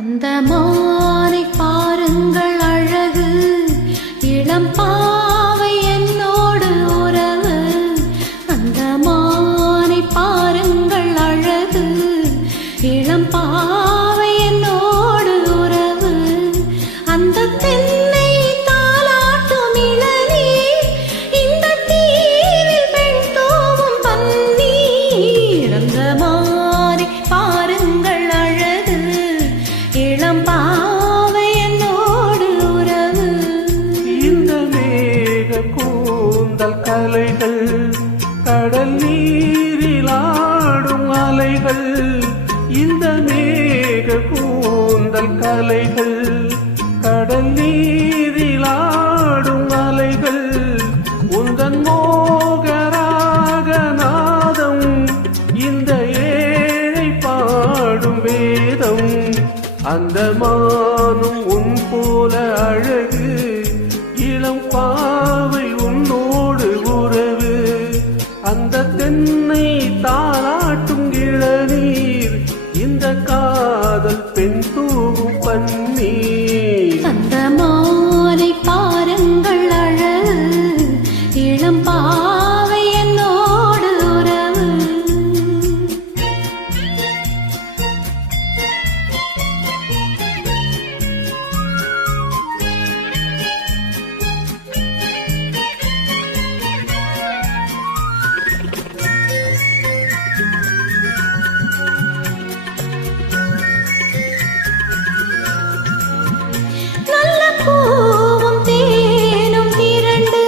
அந்த மானை பாருங்கள் அழகு, இளம் பாவை என்னோடு உறவு. அந்த மானை பாருங்கள் அழகு, இளம் பாவை என்னோடு உறவு. அந்த தென்னை தாலாட்டும் இளநீர், இந்த தீவில் பெண் தோவும் பன்னீர். அந்த மானை பாருங்கள் அழகு, இளம் பாவை என்னோடு உறவு. இந்த மேக கூந்தல் கலைகள், கடல் நீரில் ஆடும் அலைகள். இந்த மேக கூந்தல் கலைகள், கடல் நீரில் ஆடும் அலைகள். உந்தன் மோகராக நாதம், இந்த ஏழை பாடும் வேதம். அந்த மானும் உன் போல அழகு, இளம் பாவை உன்னோடு உறவு. அந்த தென்னை தாலாட்டும் இளநீர், இந்த காதல் பெண் தூவும் பன்னீர். அந்த மானை பாருங்கள் அழகு, இளம் பாவை என்னோடு உறவு. நல்ல பூவும் தேனும் திரண்டு,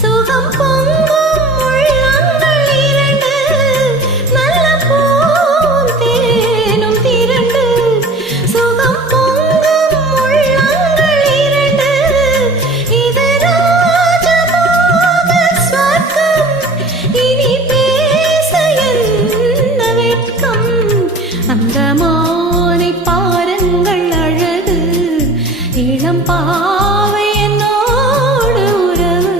சுகம் பொங்கும் உள்ளங்கள் இரண்டு. நல்ல பூவும் தேனும் திரண்டு, சுகம் பொங்கும் உள்ளங்கள் இரண்டு. இது ராஜபோக ஸ்வர்க்கம், இனி பேச என்ன வெட்கம். அந்த மானை பாருங்கள் அழகு, இளம் பாவை என்னோடு உறவு.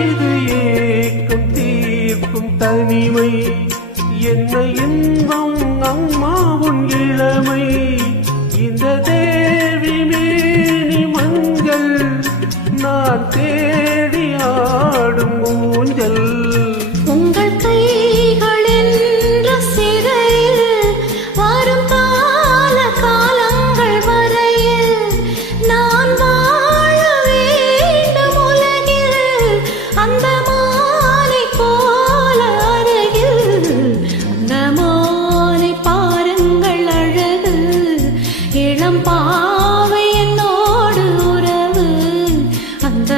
இது ஏக்கும் தீர்க்கும் தனிமை, என்ன இன்பம் அம்மா உன் இளமை. இந்த தேவி மேனி மஞ்சள், நான் தேடி ஆடும் ஊஞ்சல். உங்கள் கைகள் என்ற சிறையில் வரும் கால காலங்கள் வரையில் நான் வாழ வேண்டும் உலகில். அந்த மானை போல அருகில், அந்த மானை பாருங்கள் அழகு, இளம் பாவை என்னோடு உறவு. அந்த